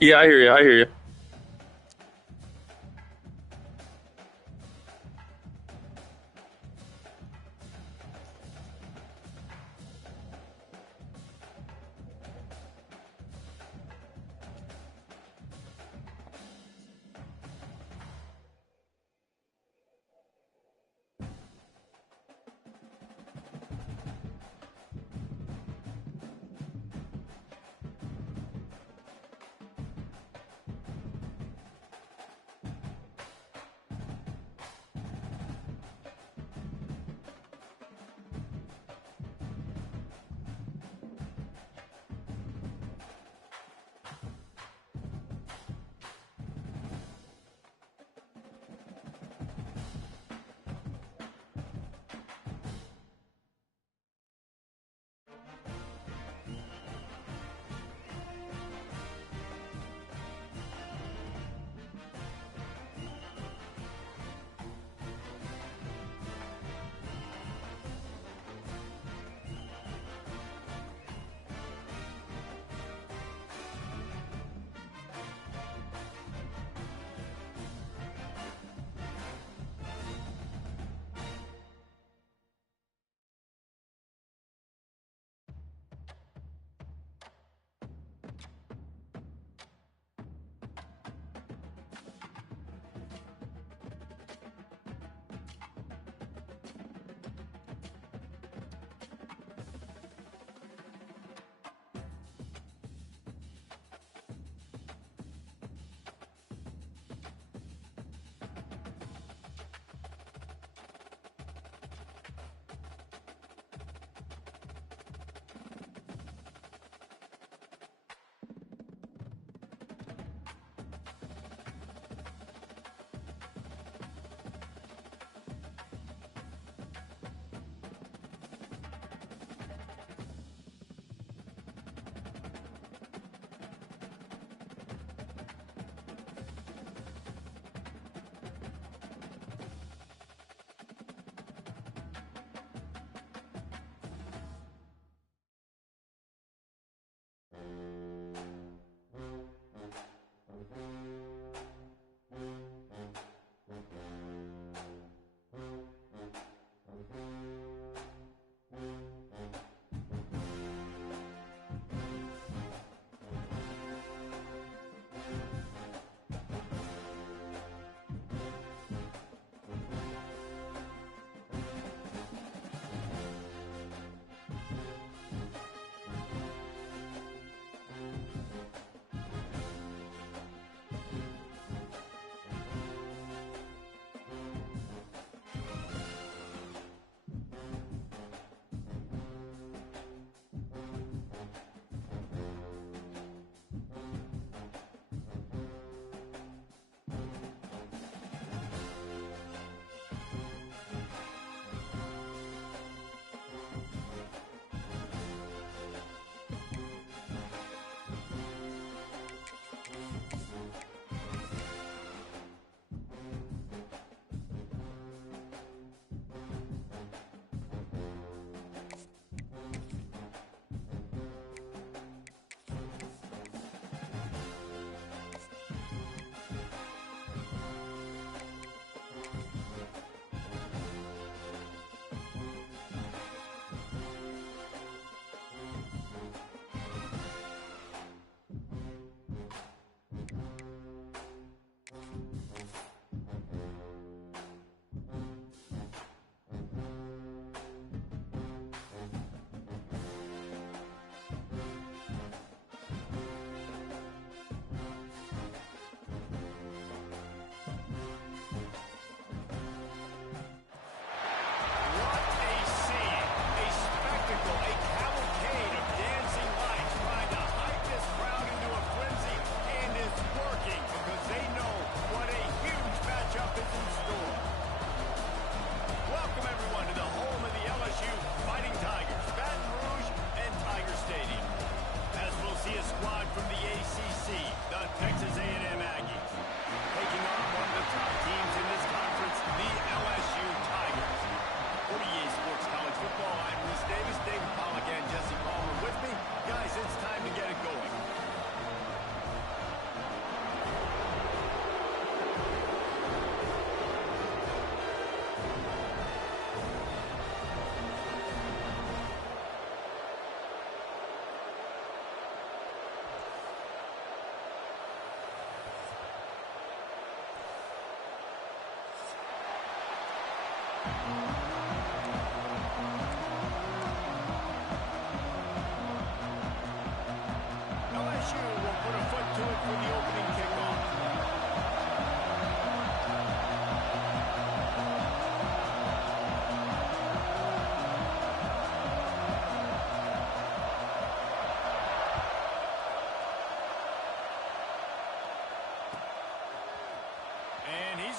Yeah, I hear you. I hear you.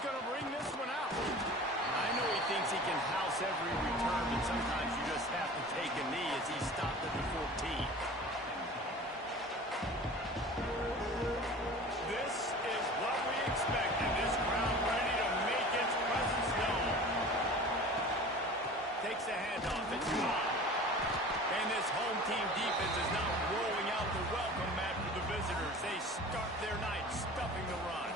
going to bring this one out. I know he thinks he can house every return, but sometimes you just have to take a knee as he stopped at the 14. This is what we expected. This crowd ready to make its presence known. Takes a handoff. It's gone. And this home team defense is now rolling out the welcome mat for the visitors. They start their night stuffing the run.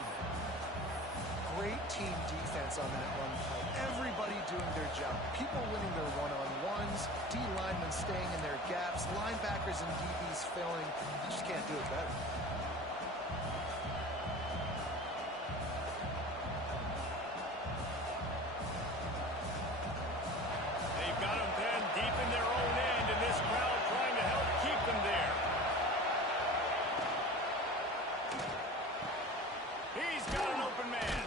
Great team defense on that run play. Everybody doing their job. People winning their one-on-ones, D linemen staying in their gaps, linebackers and DBs filling. You just can't do it better. They've got them pinned deep in their own end, and this crowd trying to help keep them there. He's got an open man.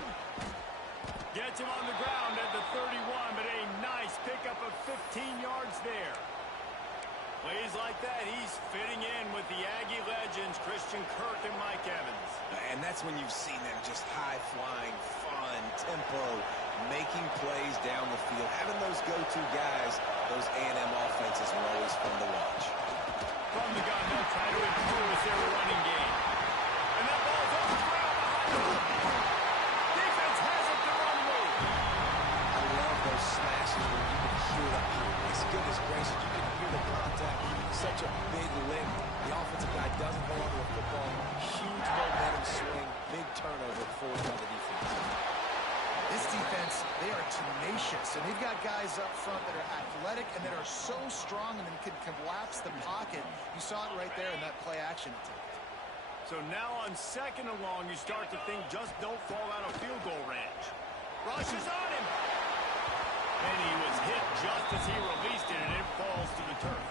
Gets him on the ground at the 31, but a nice pickup of 15 yards there. Plays like that, he's fitting in with the Aggie legends, Christian Kirk and Mike Evans. And that's when you've seen them just high-flying, fun, tempo, making plays down the field. Having those go-to guys, those A&M offenses are always fun to watch. From the gun, they'll try to impose their running game. And that ball's on the ground behind them. Defense has it to run with. I love those smashes where you can hear the highways. Goodness gracious, you can hear the contact. Such a big lick. The offensive guy doesn't hold on to the football. Huge momentum swing. Big turnover forward by the defense. This defense, they are tenacious, and they've got guys up front that are athletic and that are so strong and then can collapse the pocket. You saw it right there in that play action attempt. So now on 2nd and long, you start to think just don't fall out of field goal range. Rush is on him. And he was hit just as he released it, and it falls to the turf.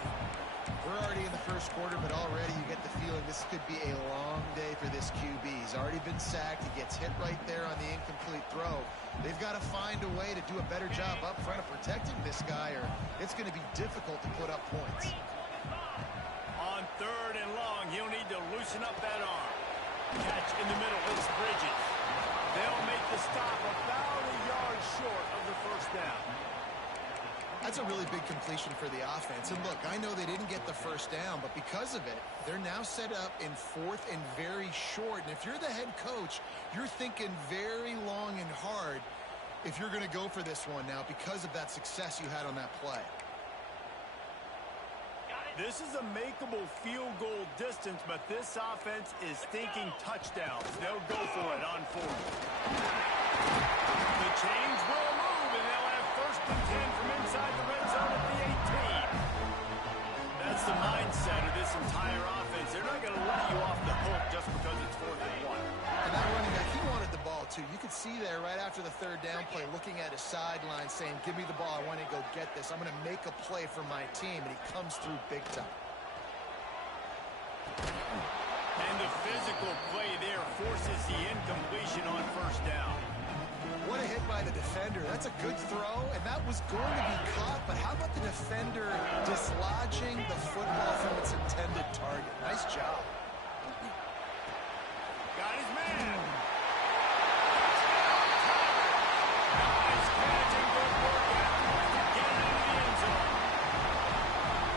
We're already in the first quarter, but already you get the feeling this could be a long day for this QB. He's already been sacked. He gets hit right there on the incomplete throw. They've got to find a way to do a better job up front of protecting this guy, or it's going to be difficult to put up points. On 3rd and long, he'll need to loosen up that arm. Catch in the middle. It's Bridges. They'll make the stop about a yard short of the first down. That's a really big completion for the offense. And look, I know they didn't get the first down, but because of it, they're now set up in 4th and very short. And if you're the head coach, you're thinking very long and hard if you're going to go for this one now because of that success you had on that play. This is a makeable field goal distance, but this offense is thinking touchdowns. They'll go for it on 4th. The chains will move, and they'll have 1st and 10 from inside the red zone at the 18. That's the mindset of this entire offense. They're not going to let you off the hook just because it's 4th and 1. And that running back, he wanted the ball too. You could see there right after the 3rd down play looking at his sideline saying, give me the ball, I want to go get this. I'm going to make a play for my team, and he comes through big time. And the physical play there forces the incompletion on 1st down. What a hit by the defender. That's a good throw, and that was going to be caught, but how about the defender dislodging the football from its intended target? Nice job. Got his man. Nice catch and good work afterwards to get it into the end zone.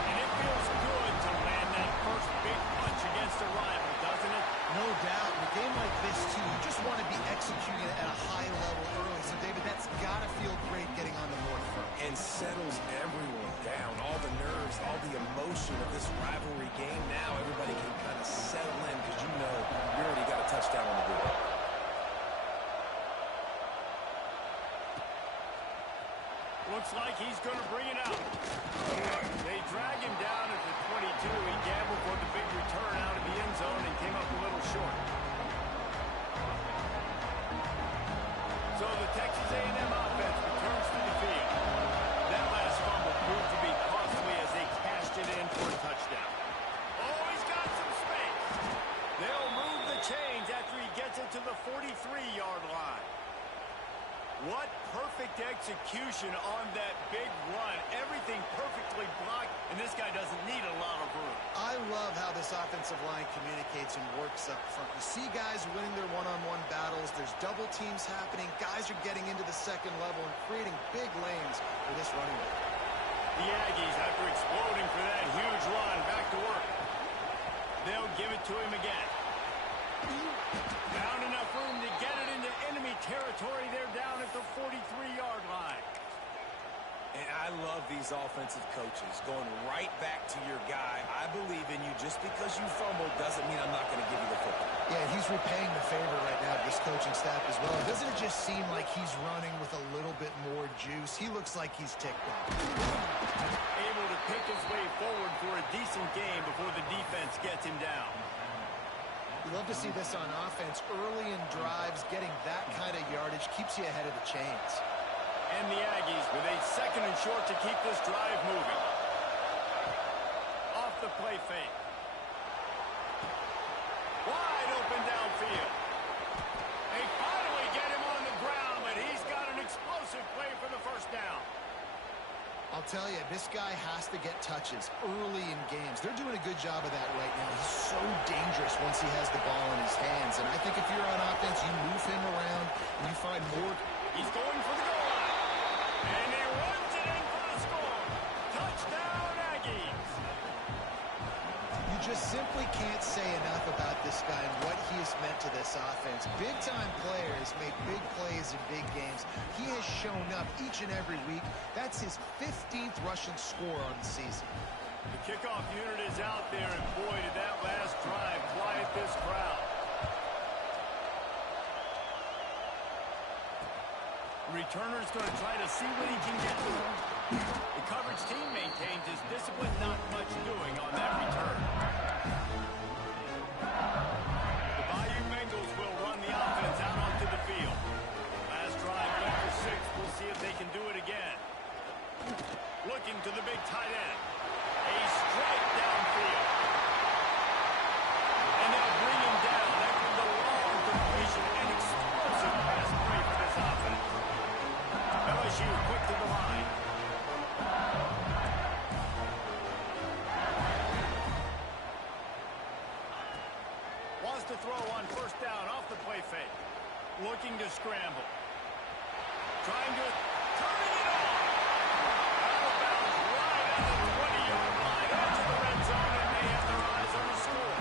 And it feels good to land that first big punch against a rival, doesn't it? No doubt. In a game like this, too, you just want to be executing it at a high level early. So, David, that's got to feel great getting on the board first. And settles everyone down. All the nerves, all the emotion of this rivalry game. Now everybody can kind of settle in because you know you already got a touchdown on the board. Looks like he's going to bring it out. They drag him down at the 22. He gambled for the big return out of the end zone and came up a little short. So the Texas A&M offense returns to the field. That last fumble proved to be costly as they cashed it in for a touchdown. Oh, he's got some space. They'll move the chains after he gets it to the 43-yard line. What perfect execution on that big run. Everything perfectly blocked, and this guy doesn't need a lot of room. I love how this offensive line communicates and works up front. You see guys winning their one-on-one battles. There's double teams happening. Guys are getting into the second level and creating big lanes for this running back. The Aggies, after exploding for that huge run, back to work. They'll give it to him again. Found enough room to get it into enemy territory. They're down at the 43-yard line. And I love these offensive coaches going right back to your guy. I believe in you. Just because you fumbled doesn't mean I'm not going to give you the football. Yeah, he's repaying the favor right now to this coaching staff as well. Doesn't it just seem like he's running with a little bit more juice? He looks like he's ticked off. Able to pick his way forward for a decent game before the defense gets him down. You love to see this on offense. Early in drives, getting that kind of yardage keeps you ahead of the chains. And the Aggies with a second and short to keep this drive moving. Off the play fake. Wide open downfield. They finally get him on the ground, but he's got an explosive play for the first down. I'll tell you, this guy has to get touches early in games. They're doing a good job of that right now. He's so dangerous once he has the ball in his hands. And I think if you're on offense, you move him around and you find more. He's going for the goal line. And he runs it in for the score. Touchdown, Aggies. You just simply can't say enough about this guy and what he has meant to this offense. Big-time player has made big plays in big games. He has shown up each and every week. That's his 15th rushing score on the season. The kickoff unit is out there, and boy, did that last drive quiet this crowd. Returner's going to try to see what he can get to him. The coverage team maintains his discipline, not much doing on that return. The Bayou Bengals will run the offense out onto the field. Last drive went for 6. We'll see if they can do it again. Looking to the big tight end. A strike downfield. And they'll bring him down after the long completion and explosive pass play for this offense. LSU quick to the line. Wants to throw on first down off the play fake. Looking to scramble. Trying to turning it on. Out of bounds right at the 20-yard line. Into the red zone, and they have their eyes on the score.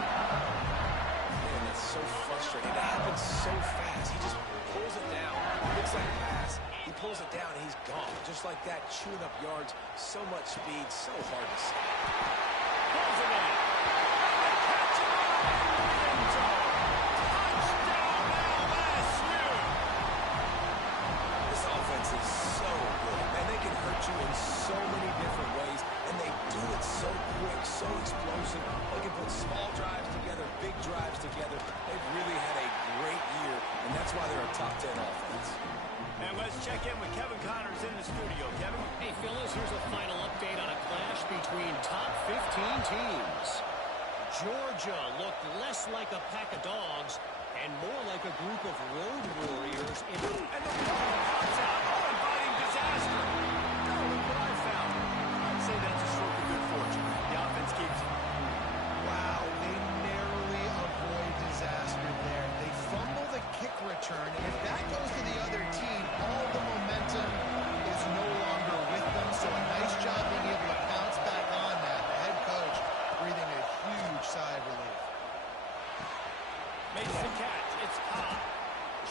Man, that's so frustrating. It happens so fast. He just pulls it down. Looks like a pass. He pulls it down, and he's gone. Just like that, chewing up yards. So much speed, so hard to stop. Pulls it in. And catch it on the end zone. Touchdown, LSU. This offense is so good, man. They can hurt you in so many different ways, and they do it so quick, so explosive. They can put small drives together, big drives together. They've really had a great year, and that's why they're a top 10 offense. And let's check in with Kevin Connors in the studio. Kevin? Hey, Phyllis, here's a final update on a clash between top 15 teams. Georgia looked less like a pack of dogs and more like a group of road warriors. And the ball comes out. Oh, inviting disaster. No, look what I found. I'd say that's a stroke of good fortune. The offense keeps it. Wow, they narrowly avoid disaster there. They fumble the kick return, and if that goes to the other team, all the momentum is no longer with them. So a nice job being able to bounce back on that. The head coach breathing a huge sigh of relief. Makes the catch. It's caught.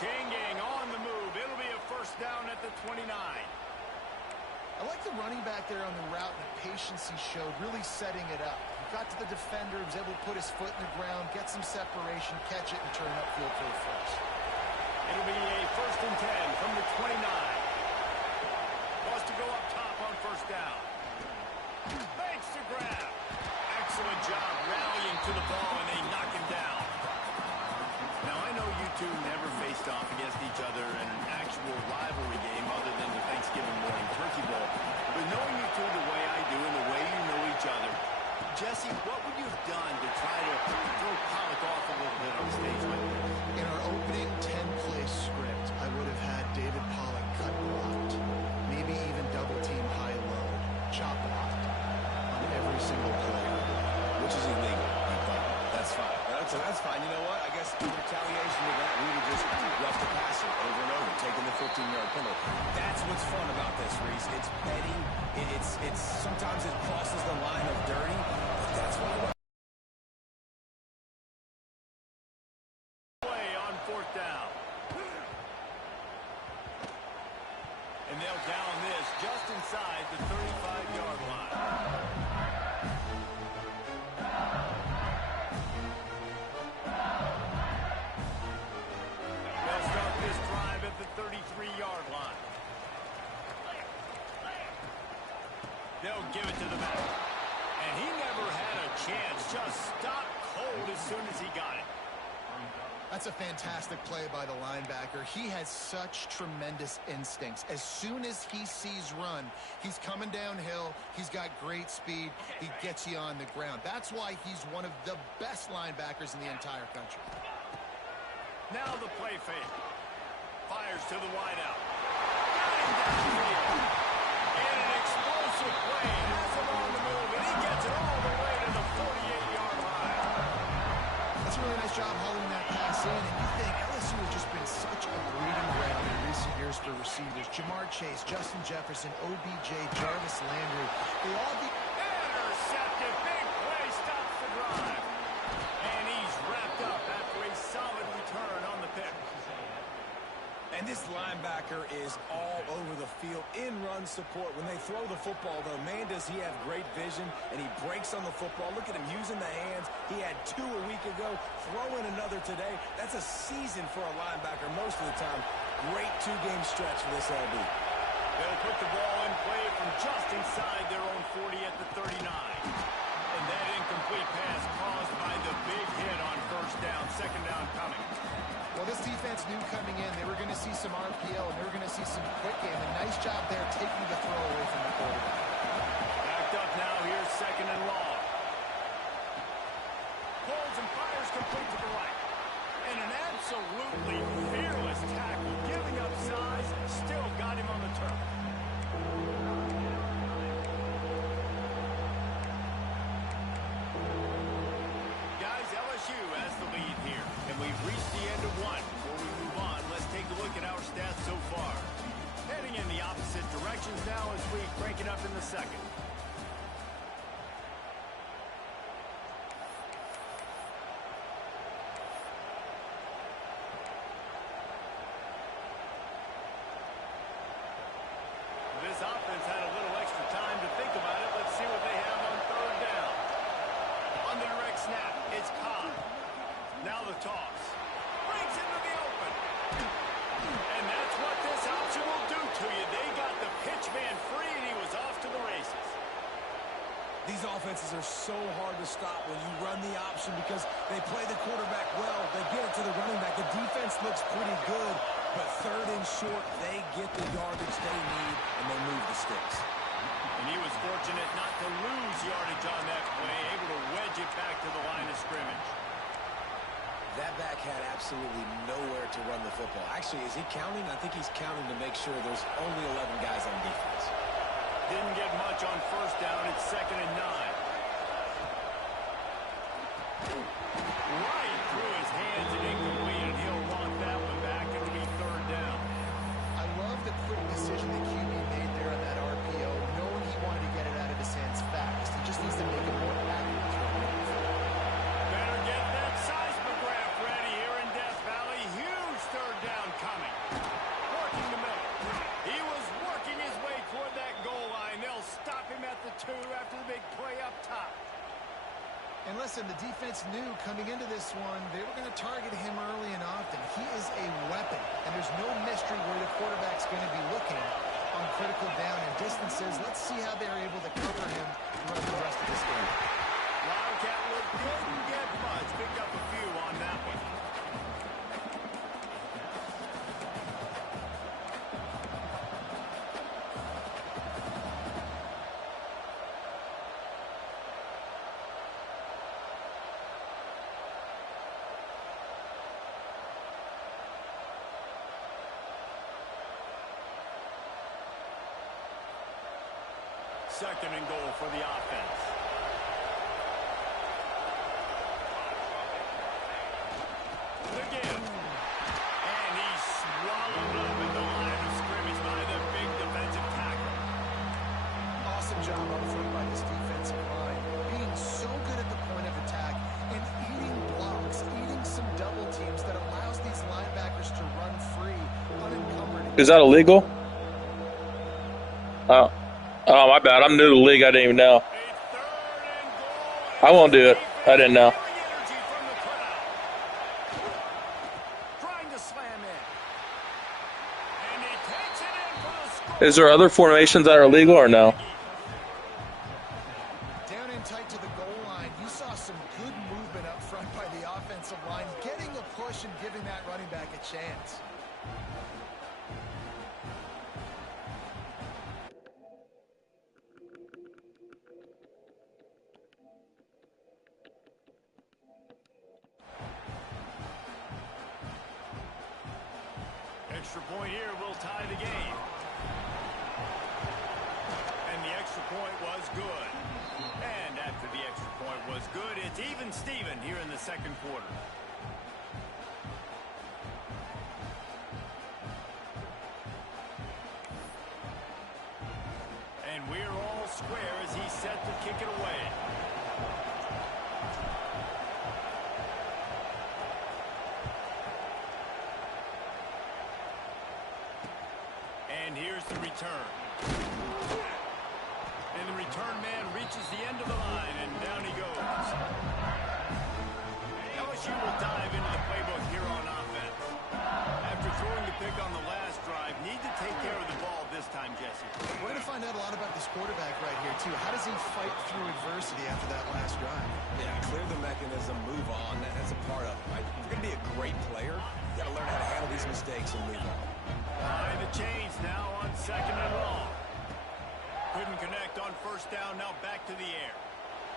Changing on the move. It'll be a first down at the 29. I like the running back there on the route and the patience he showed, really setting it up. He got to the defender, was able to put his foot in the ground, get some separation, catch it, and turn upfield for the first. It'll be a first and 10 from the 29. Wants to go up top on first down. Makes the grab. Excellent job rallying to the ball, and they knock him down. Now, I know you two never faced off against each other in an actual rivalry game other than the Thanksgiving morning turkey bowl. But knowing you two the way I do and the way you know each other, Jesse, what would you have done to try to throw Pollock off a little bit on stage with? In our opening 10-play script, I would have had David Pollock cut enough to pass it over and over, taking the 15-yard penalty. That's what's fun about this, Reese. It's petty. It's sometimes it crosses the line of dirty, but that's what I love. On fourth down. And they'll down this just inside the 35-yard line. They'll start this drive at the 33-yard line. They'll give it to the back. And he never had a chance. Just stopped cold as soon as he got it. That's a fantastic play by the linebacker. He has such tremendous instincts. As soon as he sees run, he's coming downhill. He's got great speed. He gets you on the ground. That's why he's one of the best linebackers in the entire country. Now the play fake. Fires to the wideout. Got him downfield. And an explosive play. Has him on the move, and he gets it all the way to the 48-yard line. That's a really nice job holding that pass in, and you think LSU has just been such a breeding ground in recent years for receivers. Jamar Chase, Justin Jefferson, OBJ, Jarvis Landry, they all be... Intercepted. Big play. Stops the drive. And he's wrapped up after a solid return on the pick. And this linebacker is all over the field in run support. When they throw the football, though, man, does he have great vision, and he breaks on the football. Look at him using the hands. He had 2 a week ago. Throw in another today. That's a season for a linebacker most of the time. Great 2-game stretch for this LB. They'll put the ball in play from just inside their own 40 at the 39. And that incomplete pass caused by the big hit on first down. Second down coming. Well, this defense knew coming in they were going to see some RPO and they were going to see some quick game. A nice job there taking the throw away from the quarterback. Backed up now. Here's second and long. Pulls and fires complete to the right. And an absolutely fearless tackle. Giving up size. Still got him on the turf. Guys, LSU has the lead here. And we've reached the end of one. Before we move on, let's take a look at our stats so far. Heading in the opposite directions now as we crank it up in the second. This offense had a little extra time to think about it. Let's see what they have on third down. On the direct snap, it's Cobb. Now the toss. Brings into the open. And that's what this option will do to you. They got the pitch man free, and he was off to the races. These offenses are so hard to stop when you run the option because they play the quarterback well. They get it to the running back. The defense looks pretty good, but third and short, they get the yardage they need, and they move the sticks. And he was fortunate not to lose yardage on that play, able to wedge it back to the line of scrimmage. That back had absolutely nowhere to run the football. Actually, is he counting? I think he's counting to make sure there's only 11 guys on defense. Didn't get much on first down. It's second and 9. Right through his hands and incomplete, and he'll want that one back. It'll be third down. I love the quick decision that QB made there on that RPO, knowing he wanted to get it out of his hands fast. He just needs to make a more accurate throw. Better get that seismograph ready here in Death Valley. Huge third down coming. Working the middle. He was working his way toward that goal line. They'll stop him at the 2 after the big play up top. And listen, the defense knew coming into this one, they were going to target him early and often. He is a weapon, and there's no mystery where the quarterback's going to be looking on critical down and distances. Let's see how they're able to cover him throughout the rest of this game. Wildcat look didn't get much. Picked up a few on that one. Second and goal for the offense. The give. And he Is that illegal? Oh, my bad. I'm new to the league. I didn't even know. I won't do it. I didn't know. Is there other formations that are illegal or no? Down in tight to the goal line, you saw some good movement up front by the offensive line, getting a push and giving that running back a chance. Extra point here will tie the game. And the extra point was good. And after the extra point was good, it's even Steven here in the second quarter. And we're all square as he's set to kick it away. And here's the return. And the return man reaches the end of the line, and down he goes. LSU will dive into the playbook here on offense. After throwing the pick on the last drive, need to take care of the ball this time, Jesse. We're going to find out a lot about this quarterback right here, too. How does he fight through adversity after that last drive? Yeah, clear the mechanism, move on. That's a part of it, right? If you're going to be a great player, you got to learn how to handle these mistakes and move on. Behind the chains now on second and long. Couldn't connect on first down, now back to the air.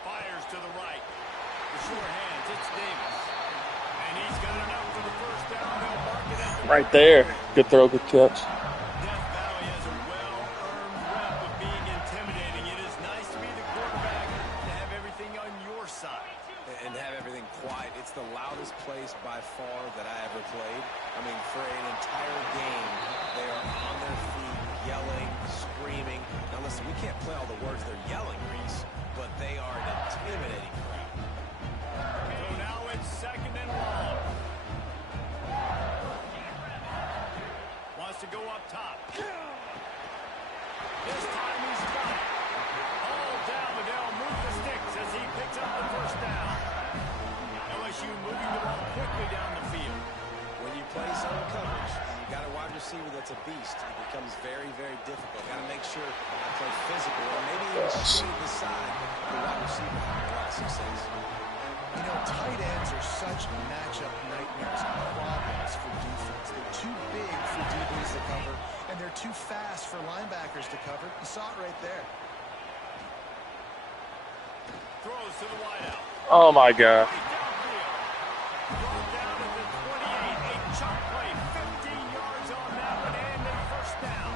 Fires to the right. The sure hands, it's Davis. And he's got enough for the first down. They'll mark it at the Right there. Good throw, good catch. Death Valley has a well-earned rep of being intimidating. It is nice to be the quarterback to have everything on your side. And have everything quiet. It's the loudest place by far that I ever played. I mean, for an entire game, they are on their feet, yelling, screaming. Now listen, we can't play all the words they're yelling, Reese, but they are an intimidating crowd. So now it's second and long. Wants to go up top. This time he's got it. All down the Dell, move the sticks as he picks up the first down. LSU moving the ball quickly down the field. When you play zone coverage, you got a wide receiver that's a beast. It becomes very, very difficult. Got to make sure I play physical, or maybe even shoot the side of the wide receiver having a lot of success. You know, tight ends are such matchup nightmares and problems for defense. They're too big for DBs to cover, and they're too fast for linebackers to cover. You saw it right there. Throws to the wideout. Oh, my God. Right downfield. Brought down at the 28. A chunk play. 15 yards on that one, and a first down.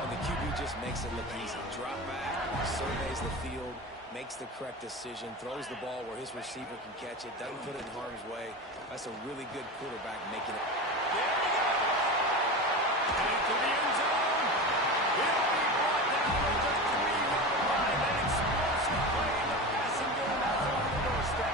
And the QB just makes it look easy. Drop back, surveys the field, makes the correct decision, throws the ball where his receiver can catch it, doesn't put it in harm's way. That's a really good quarterback making it. There we go. Headed to the end zone. He'll be brought down at the 3-yard line. An explosive play in the passing game has it on the doorstep.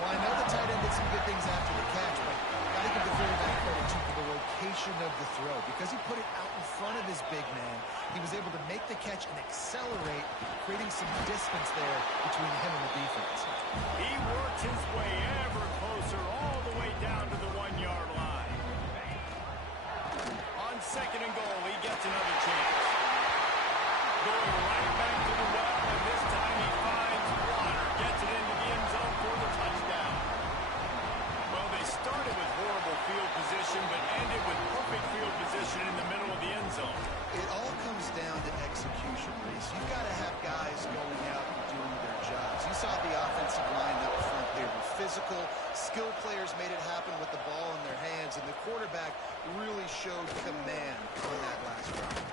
Well, I know the tight end did some good things after the catch, but got to give the quarterback credit, too, for the location of the throw. Because he put it out in front of his big man, he was able to make the catch and accelerate, creating some distance there between him and the defense. He works his way ever closer all the way down to the 1-yard line. On second and goal, he gets another chance. Going right back to the well, and this time he finds water. Gets it into the end zone for the touchdown. Well, they started with horrible field position, but ended with perfect field position in the middle of the end zone. It all comes down to execution, Reese. You've got to have guys going out and doing their jobs. You saw the offensive line up front. They were physical. Skilled players made it happen with the ball in their hands, and the quarterback really showed command on that last drive.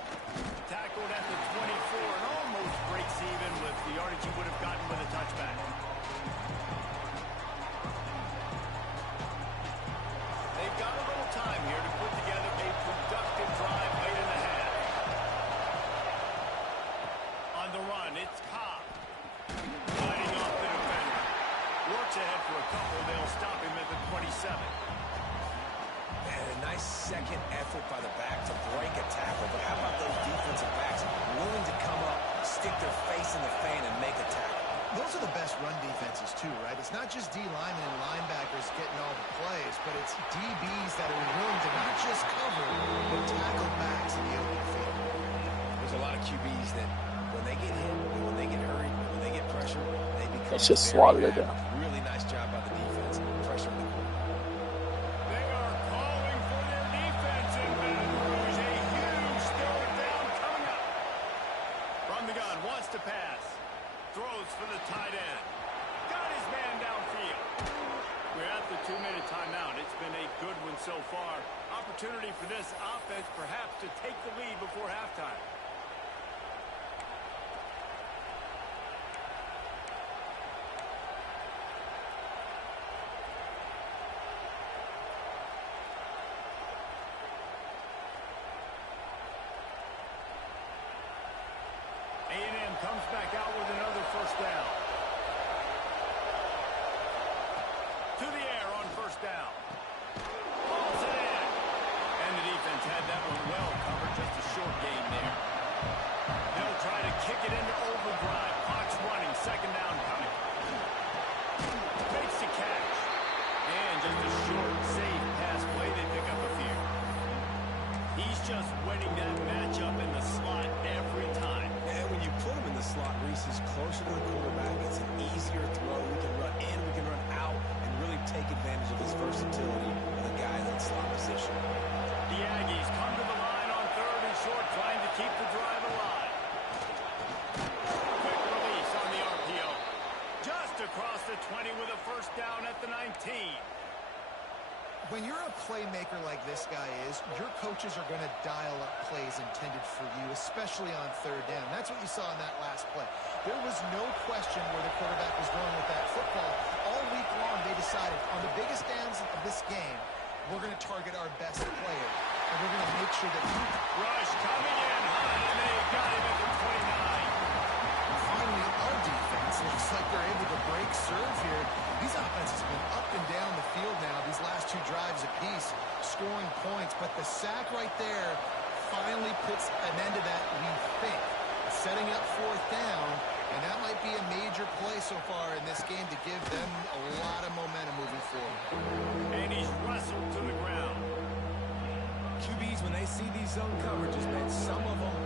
Tackled at the 24 and almost breaks even with the yardage he would have gotten with a touchback. They've got a little time here to put together a productive drive late in the half. On the run, it's Cobb. Fighting off the defender. Works ahead for a couple. They'll stop him at the 27. And a nice second effort by the back to break a tackle, but how about those defensive backs willing to come up, stick their face in the fan, and make a tackle? Those are the best run defenses, too, right? It's not just D linemen and linebackers getting all the plays, but it's DBs that are willing to not just cover, but tackle backs in the open field. There's a lot of QBs that when they get hit, when they get hurried, when they get pressure, they become Let's just very swallow it bad. down. Really nice job by the defense, pressuring the quarterback. They are calling for their defense in Baton Rouge. A huge third down coming up. From the gun, wants to pass. Throws for the tight end. Got his man downfield. We're at the 2-minute timeout. It's been a good one so far. Opportunity for this offense perhaps to take the lead before halftime. A&M comes back out with another first down. To the air on first down. Balls it in. And the defense had that one well covered. Just a short gain there. They'll try to kick it into overdrive. Clock's running. Second down coming. Makes the catch. And just a short, safe pass play. They pick up a few. He's just winning that matchup in the slot every time. And when you put him in the slot, Reese is closer to the quarterback. It's an easier throw. We can run in, we can run out, and really take advantage of his versatility with a guy in that slot position. The Aggies come to the line on third and short, trying to keep the drive alive. Quick release on the RPO. Just across the 20 with a first down at the 19. When you're a playmaker like this guy is, your coaches are going to dial up plays intended for you, especially on third down. That's what you saw in that last play. There was no question where the quarterback was going with that football. All week long, they decided on the biggest downs of this game, we're going to target our best player, and we're going to make sure that he... Rush coming in high, and they got him at the 29. Finally, our defense looks like they're able to break serve here. These offenses have been up and down the field now, these last two drives apiece, scoring points. But the sack right there finally puts an end to that, we think. Setting up fourth down, and that might be a major play so far in this game to give them a lot of momentum moving forward. And he's wrestled to the ground. QBs, when they see these zone coverages, man, some of them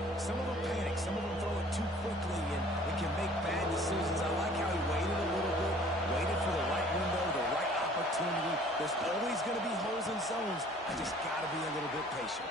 panic, some of them throw it too quickly, and it can make bad decisions. I like how he waited a little bit, waited for the right window, the right opportunity. There's always going to be holes in zones. I just got to be a little bit patient.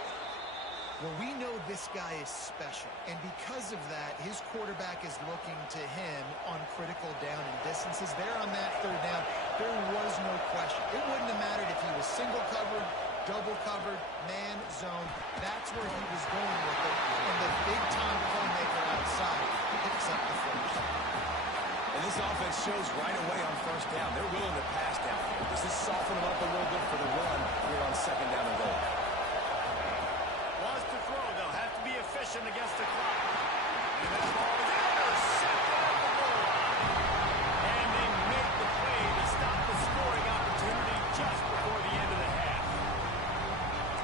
Well, we know this guy is special, and because of that, his quarterback is looking to him on critical down and distances. There on that third down, there was no question. It wouldn't have mattered if he was single covered, double covered, man, zone. That's where he was going with it, and the big-time playmaker outside picks up the first. And this offense shows right away on first down. They're willing to pass down here. This is softening up a little bit for the run here on second down and goal. Wants to throw. They'll have to be efficient against the clock. And that ball is intercepted at the goal line. And they make the play to stop the scoring opportunity just before the end of the half.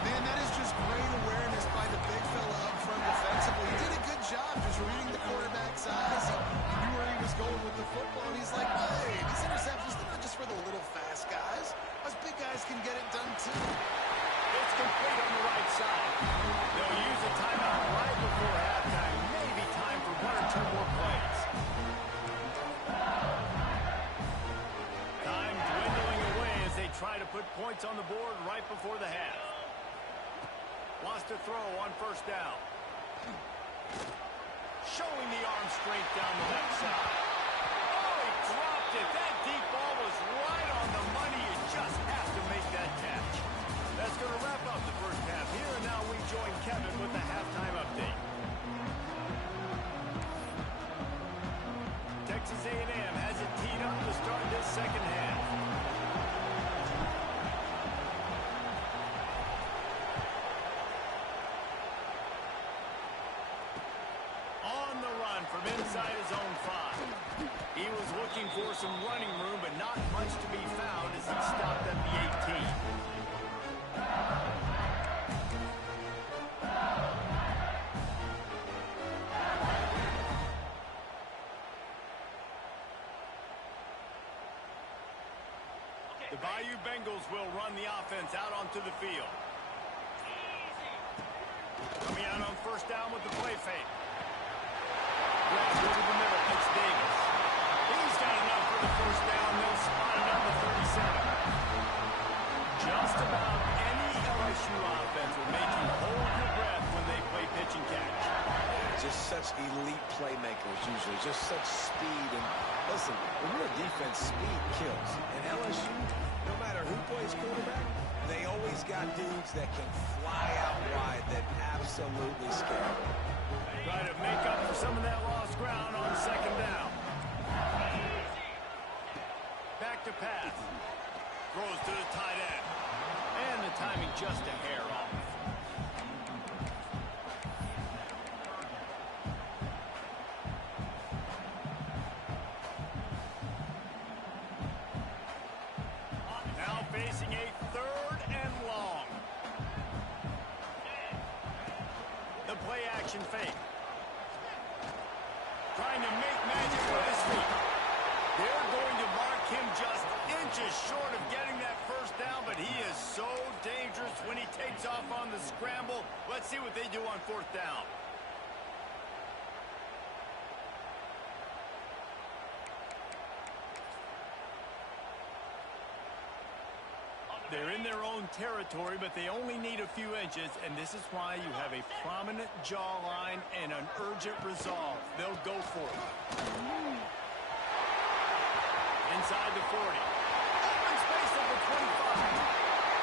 Man, that is just great awareness by the big fella up front defensively. He did a good job just reading the quarterback's eyes. He knew where he was going with the football, and he's like, hey, these interceptions, they're not just for the little fast guys. Us big guys can get it done too. It's complete on the right side. They'll use a timeout right before halftime. Maybe time for one or two more plays. Time dwindling away as they try to put points on the board right before the half. Wants to throw on first down. Showing the arm strength down the left side. Oh, he dropped it. That deep ball was right on the money. You just have to make that catch. That's going to wrap up the first half here, and now we join Kevin with the halftime update. Texas A&M has it teed up to start this second half. On the run from inside his own 5. He was looking for some running room, but not much to be found as he stopped at the 18. The Bayou Bengals will run the offense out onto the field. Coming out on first down with the play fake. Grabs over the middle. It's Davis. He's got enough for the first down. They'll spot it on the 37. Just about any LSU offense will make you hold your breath when they play pitch and catch. Just such elite playmakers usually. Just such speed. And listen, when you're a defense, speed kills. And LSU, no matter who plays quarterback, they always got dudes that can fly out wide that absolutely scare. Try to make up for some of that lost ground on second down. Back to pass. Throws to the tight end. And the timing just a hair off. Now facing a third and long. The play action fake. Trying to make magic with his feet. They're going to mark him just inches short of getting that first down, but he is so dangerous when he takes off on the scramble. Let's see what they do on fourth down. They're in their own territory, but they only need a few inches, and this is why you have a prominent jawline and an urgent resolve. They'll go for it. Inside the 40. Open space at the 25.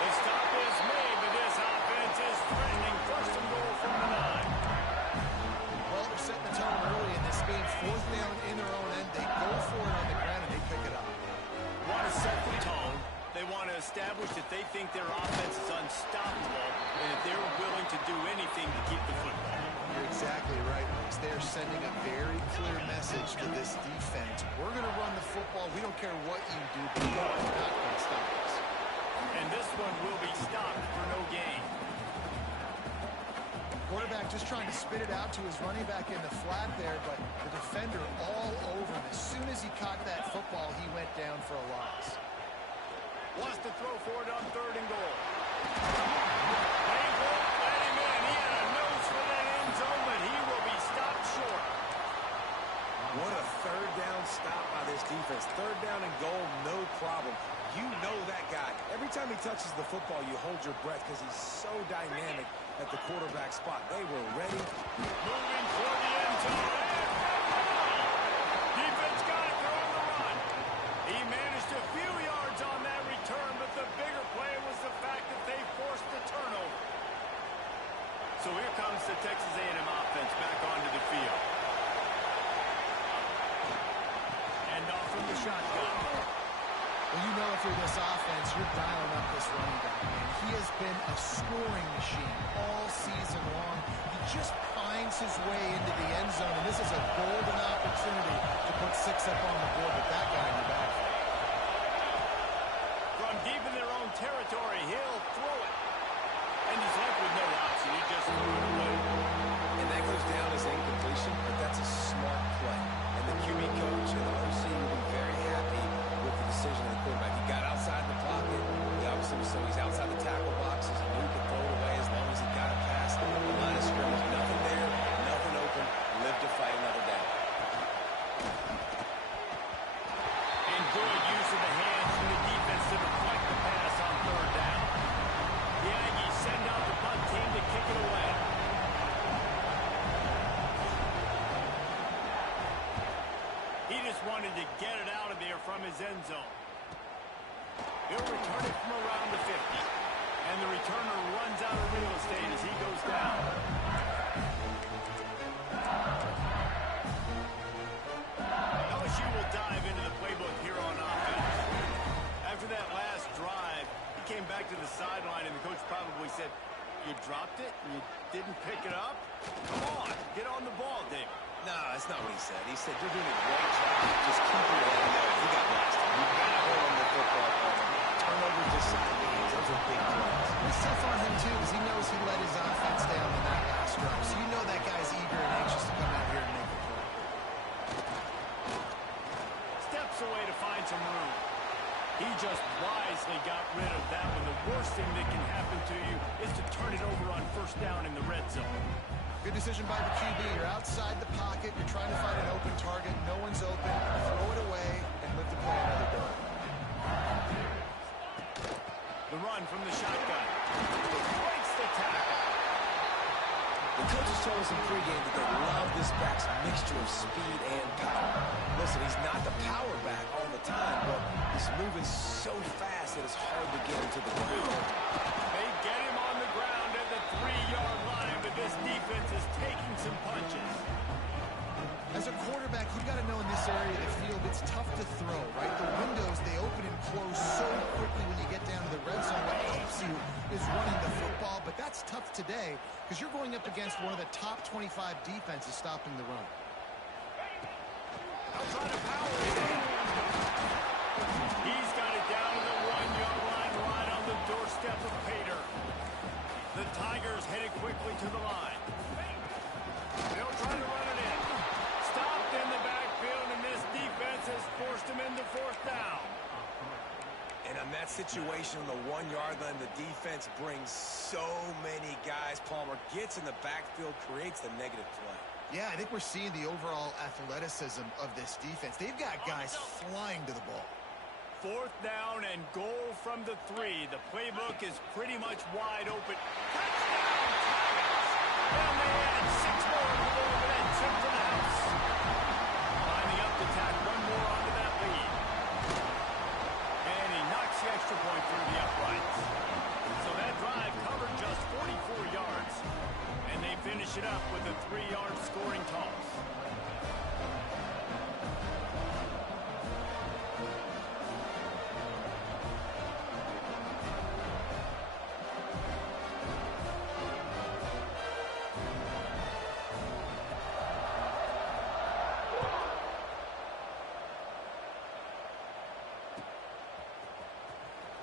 The stop is made, but this offense is threatening first and goal from the 9. Well, they're setting the tone early in this game. Fourth down in their own end. They go for it on the ground, and they pick it up. Want to set the tone. They want to establish that they think their offense is unstoppable and that they're willing to do anything to keep the football. You're exactly right, Reese. They're sending a very clear message to this defense. We're going to run the football. We don't care what you do, but you are not going to stop us. And this one will be stopped for no gain. Quarterback just trying to spit it out to his running back in the flat there, but the defender all over him. As soon as he caught that football, he went down for a loss. Wants to throw for it on third and goal. They won't let him in. He had a nose for that end zone, but he will be stopped short. What a third down stop by this defense. Third down and goal, no problem. You know that guy. Every time he touches the football, you hold your breath because he's so dynamic at the quarterback spot. They were ready. Moving for the end zone. Defense got it. They're on the run. He managed a few yards on that return, but the bigger play was the fact that they forced the turnover. So here comes the Texas A&M offense back onto the field. And off from the shotgun. Well, you know if you're this offense, you're dialing up this running back, man. He has been a scoring machine all season long. He just finds his way into the end zone, and this is a golden opportunity to put 6 up on the board with that guy in the backfield. From deep in their own territory, he'll throw it. And he's left with no option. He just threw it away. And that goes down as incompletion, but that's a smart play. And the QB coach and the OC will be very happy with the decision of the quarterback. He got outside the pocket. He obviously so he's outside the tackle boxes. He knew he could throw it away as long as he got it past the line of scrimmage. Nothing there, nothing open. Live to fight another down. And good use of the hands from the defense to deflect the pass on third down. The Aggies send out the punt team to kick it away. He just wanted to get it out of there from his end zone. He'll return it from around the 50. And the returner runs out of real estate as he goes down. LSU will dive into the playbook here on offense. After that last drive, he came back to the sideline, and the coach probably said, "You dropped it and you didn't pick it up? Come on, get on the ball, David." No, that's not what he said. He said, you're doing a great job. Just keep your head low. He got blasted. You got to hold on to the football. Turnover decide games. Those are big plays. It's tough on him, too, because he knows he let his offense down on that last drive. So you know that guy's eager and anxious to come out here and make a play. Steps away to find some room. He just wisely Worst thing that can happen to you is to turn it over on first down in the red zone. Good decision by the QB. You're outside the pocket. You're trying to find an open target. No one's open. Throw it away and live to play another day. The run from the shotgun. Breaks the tackle. The coaches told us in pregame that they love this back's mixture of speed and power. Listen, he's not the power back all the time, but he's moving so fast that it's hard to get him to the ground. They get him on the ground at the 3-yard line, but this defense is taking some punches. As a quarterback, you've got to know in this area of the field, it's tough to throw, right? The windows, they open and close so quickly when you get down to the red zone. What helps you is running the football, but that's tough today because you're going up against one of the top 25 defenses stopping the run. I'll try to power it in. He's got it down to the 1-yard line, right on the doorstep of Pater. The Tigers headed quickly to the line. They'll try to run it in. Stopped in the backfield, and this defense has forced him into fourth down. And on that situation on the 1-yard line, the defense brings so many guys. Palmer gets in the backfield, creates the negative play. Yeah, I think we're seeing the overall athleticism of this defense. They've got guys flying to the ball. Fourth down and goal from the 3. The playbook is pretty much wide open. Touchdown, Tigers! And they add 6 more to go over that trip to the house. Lining up to tack one more onto that lead. And he knocks the extra point through the uprights. So that drive covered just 44 yards. And they finish it up with a 3-yard scoring toss.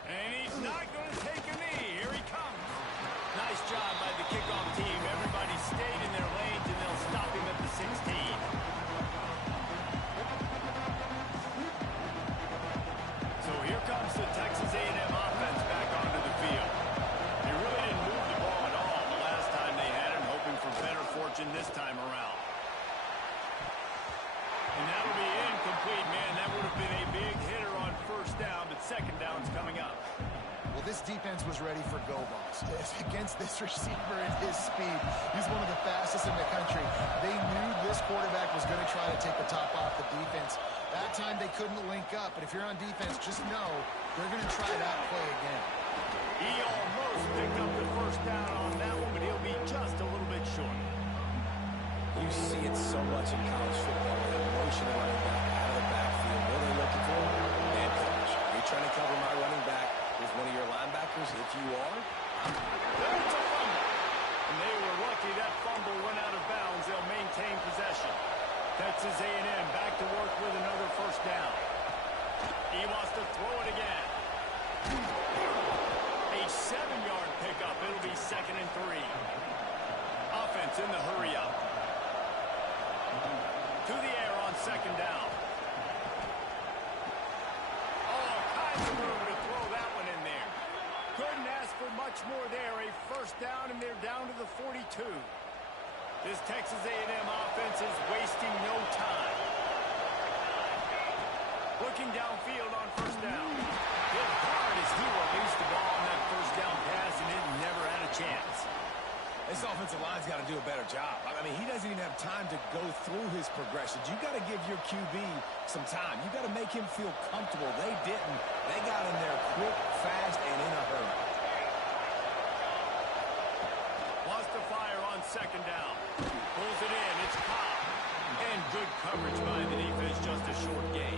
And he's not going to take a knee. Here he comes. Nice job by the kickoff team. Everybody stayed in their lanes, and they'll stop him at the 16. So here comes the Texas A&M offense back onto the field. They really didn't move the ball at all the last time they had him, hoping for better fortune this time around. And that'll be incomplete, man. That would have been a big hitter on first down, but second down's coming up. Well, this defense was ready for go balls. Against this receiver and his speed, he's one of the fastest in the country. They knew this quarterback was going to try to take the top off the defense. That time they couldn't link up, but if you're on defense, just know they're going to try that play again. He almost picked up the first down on that one, but he'll be just a little bit short. You see it so much in college football. That motion running back out of the backfield. What are they looking for? Man coverage. Are you trying to cover my running back with one of your linebackers? If you are, There's a fumble. And they were lucky that fumble went out of bounds. They'll maintain possession. Texas A&M back to work with another first down. He wants to throw it again. A 7-yard pickup. It'll be 2nd and 3. Offense in the hurry up. To the air on 2nd down. All kinds of room to throw that one in there. Couldn't ask for much more there. A first down, and they're down to the 42. This Texas A&M offense is wasting no time. Looking downfield on first down. Hit hard as he released the ball on that first down pass, and it never had a chance. this offensive line's got to do a better job. I mean, he doesn't even have time to go through his progressions. You got to give your QB some time. You got to make him feel comfortable. They didn't. They got in there quick, fast, and in a hurry. Wants to fire on 2nd down. Pulls it in. It's Cobb. And good coverage by the defense. Just a short gain.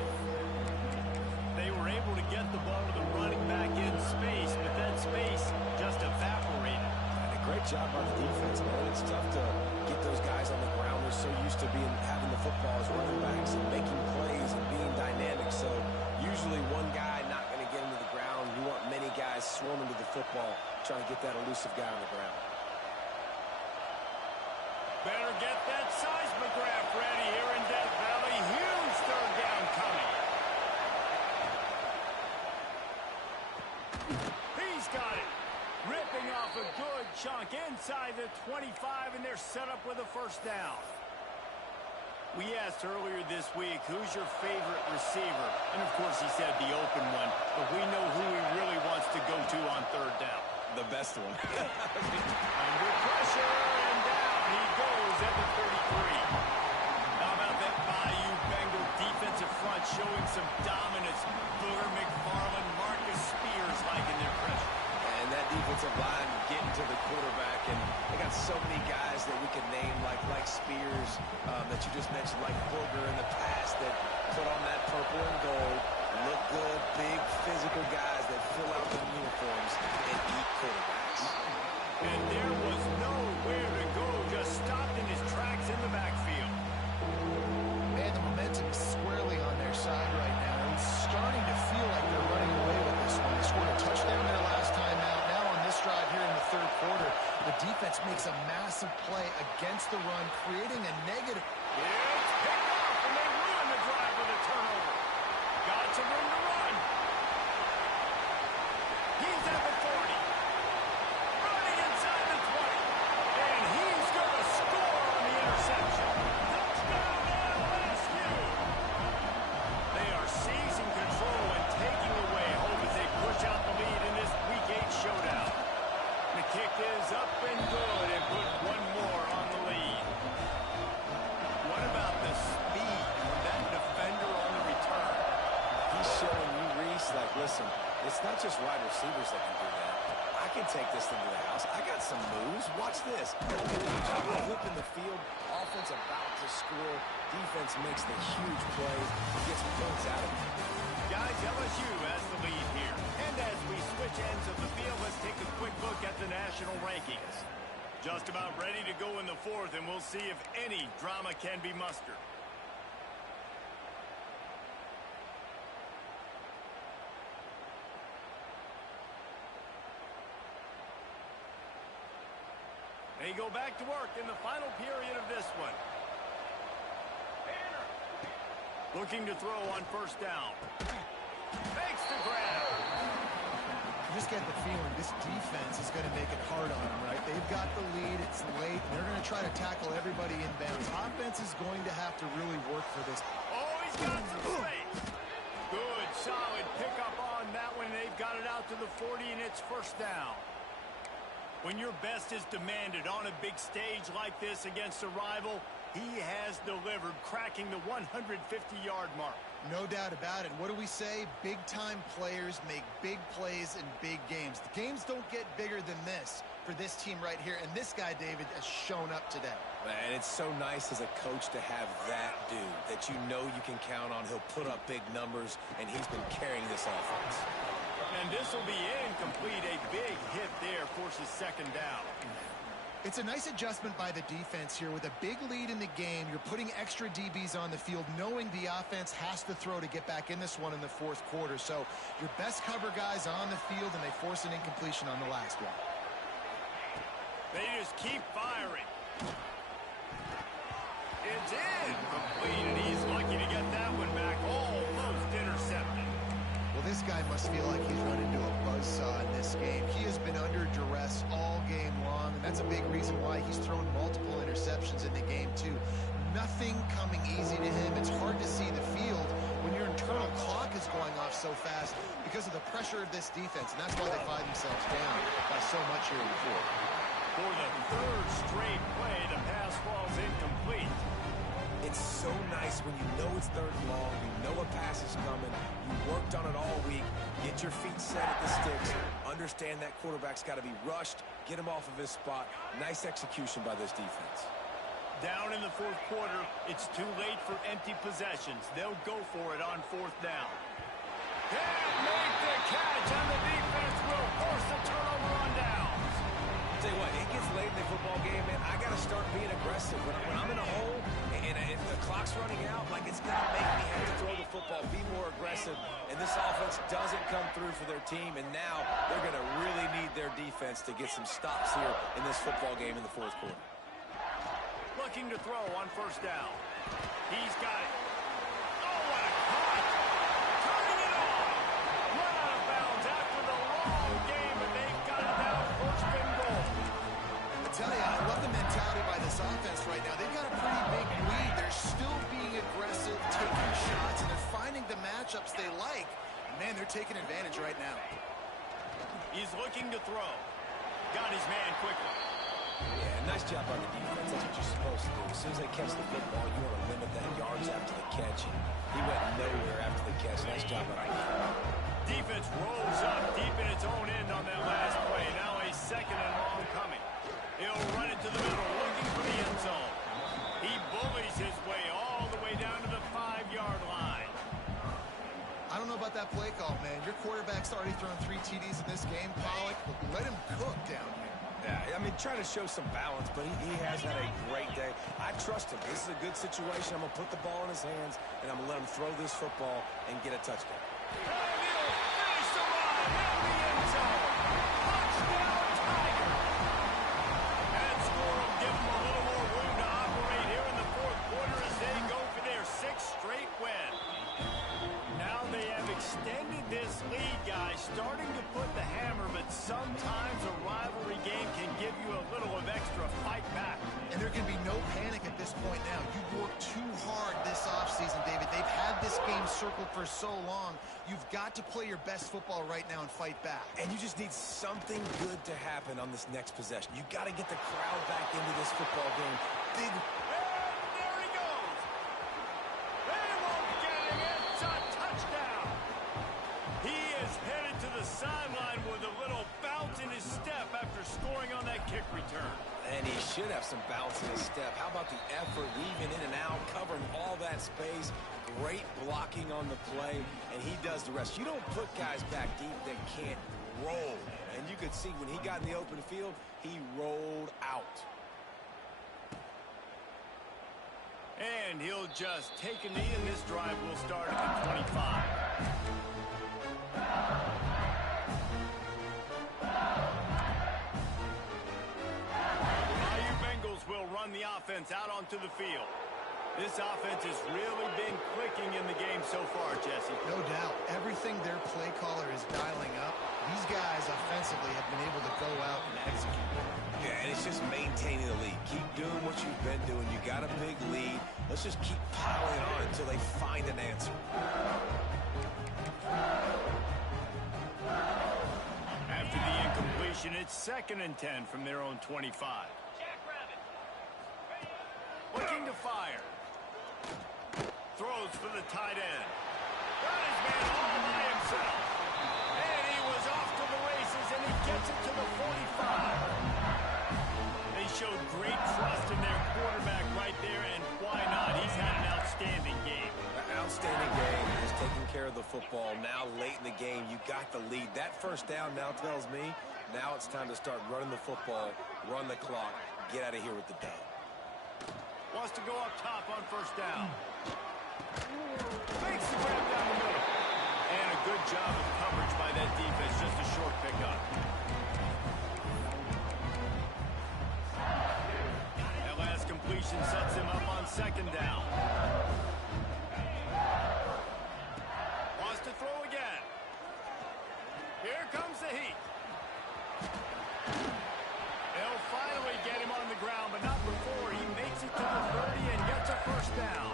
They were able to get the ball to the running back in space, but that space just evaporated. And a great job by the defense, man. It's tough to get those guys on the ground. They're so used to having the football as running backs and making plays and being dynamic. So usually one guy not going to get into the ground. You want many guys swarming to the football, trying to get that elusive guy on the ground. Better get that seismograph ready here in Death Valley. Huge 3rd down coming. He's got it. chunk inside the 25, and they're set up with a first down. We asked earlier this week, who's your favorite receiver? And, of course, he said the open one. But we know who he really wants to go to on third down. The best one. Under pressure, and down he goes at the 33. How about that Bayou Bengal defensive front showing some dominance? Booger McFarland, Marcus Spears liking their pressure. And that defensive line getting to the quarterback, and they got so many guys that we can name, like Spears, that you just mentioned, like Booger in the past, that put on that purple and gold, look good, big, physical guys that fill out the uniforms and eat quarterbacks. And there was nowhere to go, just stopped in his tracks in the backfield. Man, the momentum is squarely on their side right now. It's starting to feel like they're running away with this one. They scored a touchdown their last time out. Now on this drive here in the third quarter, the defense makes a massive play against the run, creating a negative. It's picked off, and they ruin the drive with a turnover. Got some room to run. He's at the 40. Running inside the 20. And he's going to score on the interception. Touchdown LSU. They are seizing control and taking away hope as they push out the lead in this Week 8 showdown. The kick is up and good and put one more on the lead. What about the speed of that defender on the return? He's showing you, Reese, like, listen, it's not just wide receivers that can do that. I can take this thing to the house. I got some moves. Watch this. Whip in the field. Offense about to score. Defense makes the huge play. Gets points out of it. Guys, LSU has the lead here. And as we switch ends of the field, let's take a quick look at the national rankings. Just about ready to go in the fourth, and we'll see if any drama can be mustered. They go back to work in the final period of this one. Looking to throw on first down. Makes the grab. You just get the feeling this defense is going to make it hard on them, right? They've got the lead. It's late. And they're going to try to tackle everybody inbounds. Offense is going to have to really work for this. Oh, he's got some space. Good, solid pickup on that one. They've got it out to the 40, and it's first down. When your best is demanded on a big stage like this against a rival, he has delivered, cracking the 150-yard mark. No doubt about it. What do we say? Big-time players make big plays in big games. The games don't get bigger than this for this team right here. And this guy, David, has shown up today. Man, it's so nice as a coach to have that dude that you know you can count on. He'll put up big numbers, and he's been carrying this offense. And this will be incomplete. A big hit there forces second down. It's a nice adjustment by the defense here. With a big lead in the game, you're putting extra DBs on the field, knowing the offense has to throw to get back in this one in the fourth quarter. So your best cover guys on the field, and they force an incompletion on the last one. They just keep firing. It's incomplete, and he's lucky to get that one back. Almost intercepted. Well, this guy must feel like he's run into a buzzsaw in this game. He has been under duress all game long, and that's a big reason why he's thrown multiple interceptions in the game, too. Nothing coming easy to him. It's hard to see the field when your internal clock is going off so fast because of the pressure of this defense, and that's why they find themselves down by so much here in the fourth. For the third straight play, the pass falls incomplete. It's so nice when you know it's third and long, you know a pass is coming, you worked on it all week, get your feet set at the sticks, understand that quarterback's got to be rushed, get him off of his spot. Nice execution by this defense. Down in the fourth quarter, it's too late for empty possessions. They'll go for it on fourth down. Can't make the catch, and the defense will force the turnover on downs. Tell you what, it gets late in the football game, man. I got to start being aggressive. When I'm in a hole and if the clock's running out, like, it's going to make me have to throw the football, be more aggressive. And this offense doesn't come through for their team, and now they're going to really need their defense to get some stops here in this football game in the fourth quarter. Looking to throw on first down. He's got it. Oh, what a cut! Turning it on! Run out of bounds after the long game, and they've got it now first and goal. He's looking to throw. Got his man quickly. Yeah, nice job on the defense. That's what you're supposed to do. As soon as they catch the football, you want to limit that yards after the catch. And he went nowhere after the catch. Nice job on the defense. Defense rolls up deep in its own end on that last play. Now a second and long coming. He'll run it to the middle, looking for the end zone. He bullies his way all the way down to the 5-yard line. I don't know about that play call, man. Your quarterback's already thrown 3 TDs in this game, Pollock. Let him cook down here. Yeah, I mean, trying to show some balance, but he has had a great day. I trust him. This is a good situation. I'm going to put the ball in his hands, and I'm going to let him throw this football and get a touchdown. And he'll finish the run in the end zone. Touchdown, Tiger. That score will give them a little more room to operate here in the fourth quarter as they go for their 6th straight win. Now they have extended this lead, guys, starting to put the hammer, but sometimes a rivalry game can give you a little of extra fight back. And there can be no panic at this point now. You've worked too hard this offseason, David. They've had this game circled for so long. You've got to play your best football right now and fight back. And you just need something good to happen on this next possession. You got to get the crowd back into this football game. Big. And there he goes. They won't get him. It's a touchdown. He is headed to the sideline with a little bounce in his step after scoring on that kick return. And he should have some bounce in his step. How about the effort, weaving in and out, covering all that space. Great blocking on the play, and he does the rest. You don't put guys back deep that can't roll. And you could see when he got in the open field, he rolled out. And he'll just take a knee, and this drive will start at the 25. Will run the offense out onto the field. This offense has really been clicking in the game so far, Jesse. No doubt. Everything their play caller is dialing up, these guys offensively have been able to go out and execute. Yeah, and it's just maintaining the lead. Keep doing what you've been doing. You got a big lead. Let's just keep piling on until they find an answer. After the incompletion, it's 2nd and 10 from their own 25. Looking to fire. Throws for the tight end. Got his man all by himself. And he was off to the races, and he gets it to the 45. They showed great trust in their quarterback right there, and why not? He's had an outstanding game. Outstanding game. He's taking care of the football. Now late in the game, you got the lead. That first down now tells me now it's time to start running the football, run the clock, get out of here with the dub. Wants to go up top on first down. Makes the grab down the middle. And a good job of coverage by that defense. Just a short pickup. That last completion sets him up on 2nd down. Wants to throw again. Here comes the heat. They'll finally get him on the ground, but not before he makes it to the 30 and gets a first down.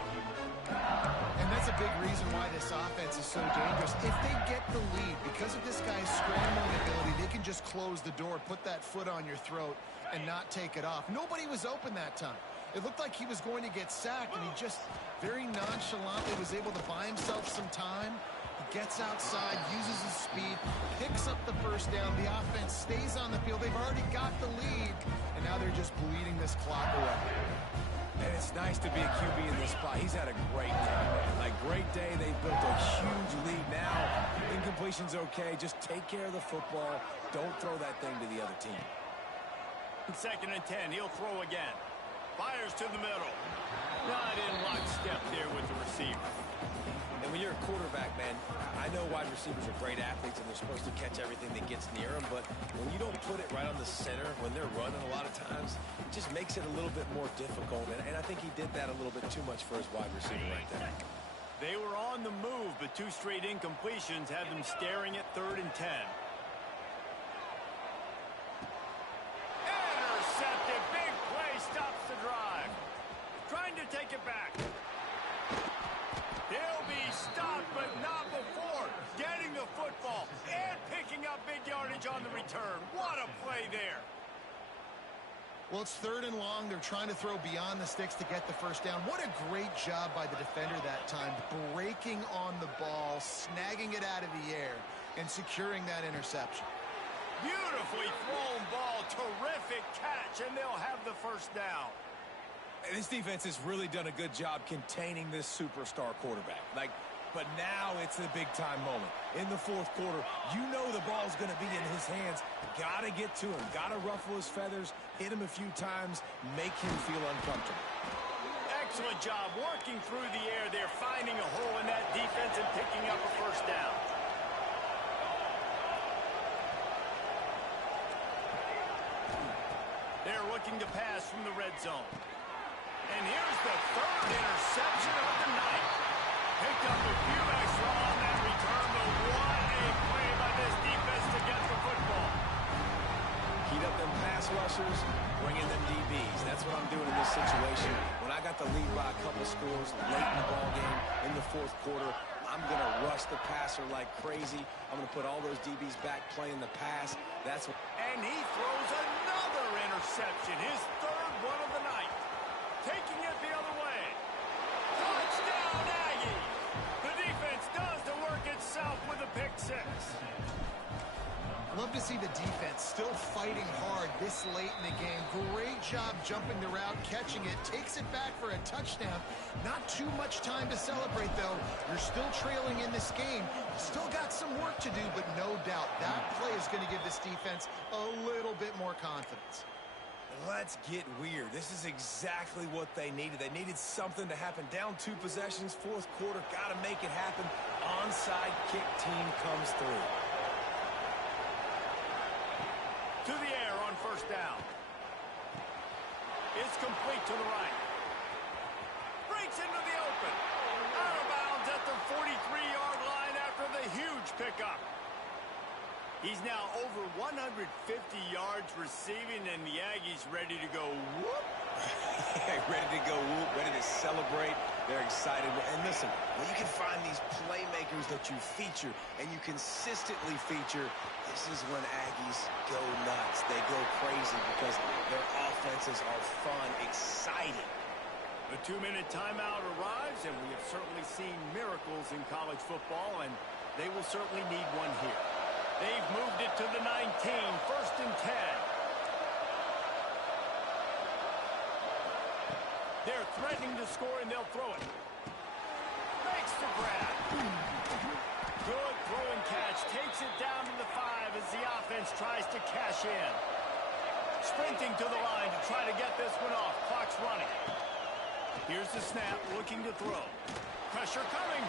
And that's a big reason why this offense is so dangerous. If they get the lead, because of this guy's scrambling ability, they can just close the door, put that foot on your throat, and not take it off. Nobody was open that time. It looked like he was going to get sacked, and he just very nonchalantly was able to buy himself some time. Gets outside, uses his speed, picks up the first down. The offense stays on the field. They've already got the lead, and now they're just bleeding this clock away. And it's nice to be a QB in this spot. He's had a great day, man. Like, great day. They've built a huge lead now. Incompletion's okay. Just take care of the football. Don't throw that thing to the other team. 2nd and 10. He'll throw again. Fires to the middle. Not in lockstep there with the receiver. And when you're a quarterback, man, I know wide receivers are great athletes and they're supposed to catch everything that gets near them, but when you don't put it right on the center, when they're running a lot of times, it just makes it a little bit more difficult. And I think he did that a little bit too much for his wide receiver right there. They were on the move, but 2 straight incompletions had them staring at 3rd and 10. Intercepted. Big play stops the drive. Trying to take it back. He'll be stopped, but not before getting the football and picking up big yardage on the return. What a play there. Well, it's 3rd and long. They're trying to throw beyond the sticks to get the first down. What a great job by the defender that time, breaking on the ball, snagging it out of the air, and securing that interception. Beautifully thrown ball. Terrific catch, and they'll have the first down. This defense has really done a good job containing this superstar quarterback. But now it's a big-time moment. In the 4th quarter, you know the ball's going to be in his hands. Got to get to him. Got to ruffle his feathers, hit him a few times, make him feel uncomfortable. Excellent job working through the air there, finding a hole in that defense and picking up a first down. They're looking to pass from the red zone. And here's the 3rd interception of the night. Picked up a few extra on that return, but what a play by this defense to get the football. Heat up them pass rushers, bring in them DBs. That's what I'm doing in this situation. When I got the lead by a couple scores late in the ball game in the 4th quarter, I'm going to rush the passer like crazy. I'm going to put all those DBs back playing the pass. That's what. And he throws another interception, his 3rd one of the night. Taking it the other way. Touchdown, Aggie! The defense does the work itself with a pick 6. Love to see the defense still fighting hard this late in the game. Great job jumping the route, catching it, takes it back for a touchdown. Not too much time to celebrate, though. You're still trailing in this game. Still got some work to do, but no doubt that play is going to give this defense a little bit more confidence. Let's get weird. This is exactly what they needed. They needed something to happen. Down 2 possessions, 4th quarter. Got to make it happen. Onside kick team comes through. To the air on first down. It's complete to the right. Breaks into the open. Out of bounds at the 43-yard line after the huge pickup. He's now over 150 yards receiving, and the Aggies ready to go whoop. Ready to go whoop, ready to celebrate. They're excited. And listen, when you can find these playmakers that you feature and you consistently feature, this is when Aggies go nuts. They go crazy because their offenses are fun, exciting. The 2-minute timeout arrives, and we have certainly seen miracles in college football, and they will certainly need one here. They've moved it to the 19, 1st and 10. They're threatening to score, and they'll throw it. Makes the grab. Good throw and catch. Takes it down to the 5 as the offense tries to cash in. Sprinting to the line to try to get this one off. Clock's running. Here's the snap, looking to throw. Pressure coming.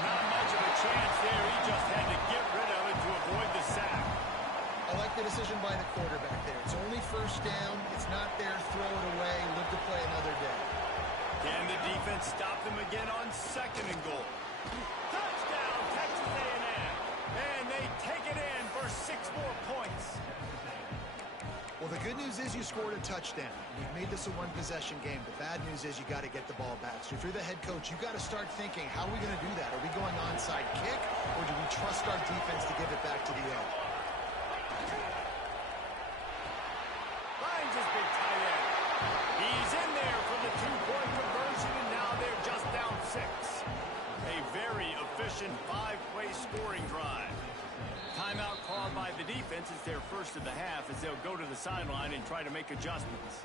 Not much of a chance there. He just had to get rid of it to avoid the sack. I like the decision by the quarterback there. It's only first down. It's not there. Throw it away. Live to play another day. Can the defense stop them again on 2nd and goal? Touchdown, Texas A&M. And they take it in for 6 more points. Well, the good news is you scored a touchdown. You've made this a one-possession game. The bad news is you got to get the ball back. So if you're the head coach, you got to start thinking, how are we going to do that? Are we going onside kick, or do we trust our defense to give it back to the end? Finds his big tight end. He's in there for the 2-point conversion, and now they're just down 6. A very efficient 5-play scoring drive. Timeout called by the defense. It's their first of the half as they'll go to the sideline and try to make adjustments.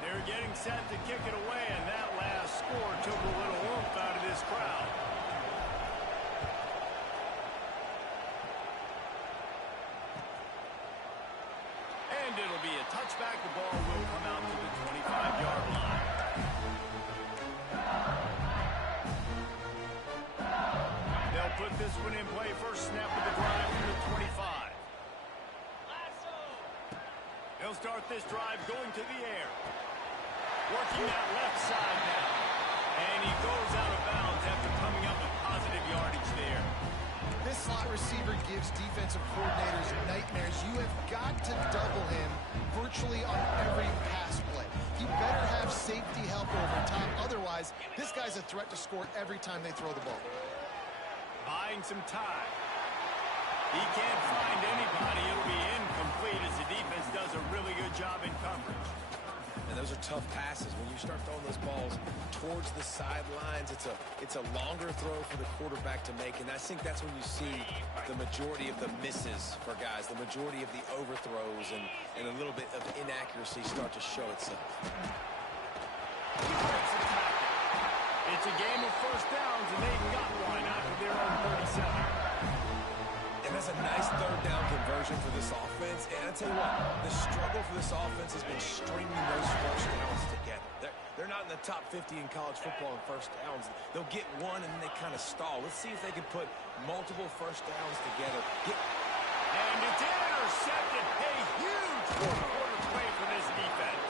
They're getting set to kick it away, and that last score took a little oomph out of this crowd. And it'll be a touchback. The ball will come out to the 25-yard line. They'll put this one in play. First snap of the drive from the 25. They'll start this drive going to the air. Working that left side now. And he goes out of bounds after coming up with positive yardage there. This slot receiver gives defensive coordinators nightmares. You have got to double him virtually on every pass play. He better have safety help over top. Otherwise, this guy's a threat to score every time they throw the ball. Buying some time. He can't find anybody. It'll be incomplete as the defense does a really good job in coverage. And those are tough passes. When you start throwing those balls towards the sidelines, it's a longer throw for the quarterback to make. And I think that's when you see the majority of the misses for guys, the majority of the overthrows and a little bit of inaccuracy start to show itself. It's a game of first downs, and they've got one after their own 37. And that's a nice third down conversion for this offense. And I tell you what, the struggle for this offense has been stringing those first downs together. They're not in the top 50 in college football in first downs. They'll get one, and then they kind of stall. Let's see if they can put multiple first downs together. And it's intercepted. A huge fourth-quarter play for this defense.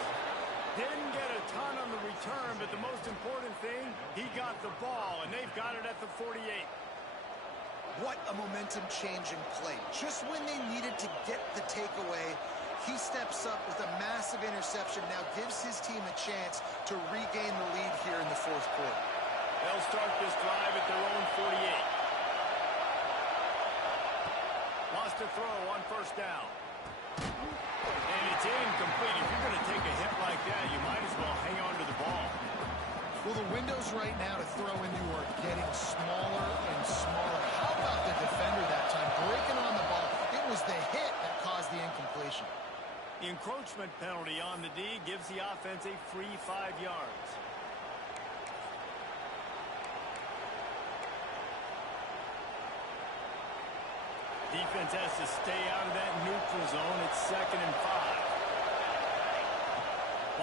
Didn't get a ton on the return, but the most important thing, he got the ball, and they've got it at the 48. What a momentum-changing play. Just when they needed to get the takeaway, he steps up with a massive interception, now gives his team a chance to regain the lead here in the fourth quarter. They'll start this drive at their own 48. Wants to throw on first down. And it's incomplete. If you're going to take a hit like that, you might as well hang on to the ball. Well, the windows right now to throw into are getting smaller and smaller. How about the defender that time, breaking on the ball? It was the hit that caused the incompletion. The encroachment penalty on the D gives the offense a free 5 yards. Defense has to stay out of that neutral zone. It's 2nd and